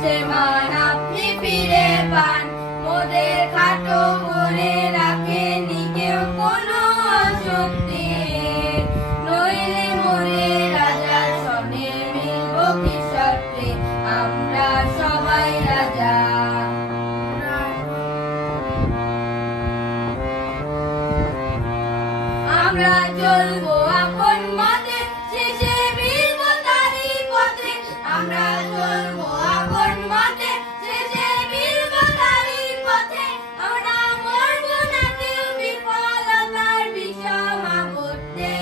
সে মান আপনি ফিরে পান। মোদের খাটো করে রাখেনি কেউ কোনো অশক্তি, নইলে মোরে রাজার সনে মিলব কি শর্তে, আমরা সবাই রাজা। আমরা চলবো আপন মতে, শেষে মিলব তারই পথে। আমরা চলবো আপন মতে, শেষে মিলব তারই পথে। আমরা মরবো না কেউ বিফলতার বিষম আপত্তে,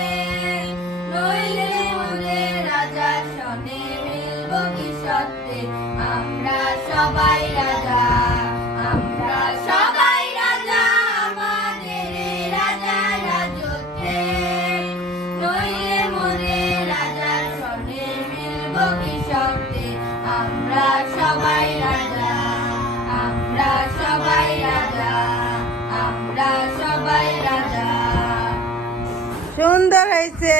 নইলে মোদের রাজার সনে মিলব কি সত্ত্বে, আমরা সবাই রাজা। আমরা সবাই রাজা আমাদের এই রাজার রাজত্বে, নইলে মোদের রাজার সনে মিলব কি সত্ত্বে, আমরা সবাই রাজা। আমরা সবাই রাজা, আমরা সবাই রাজা। সুন্দর হয়েছে।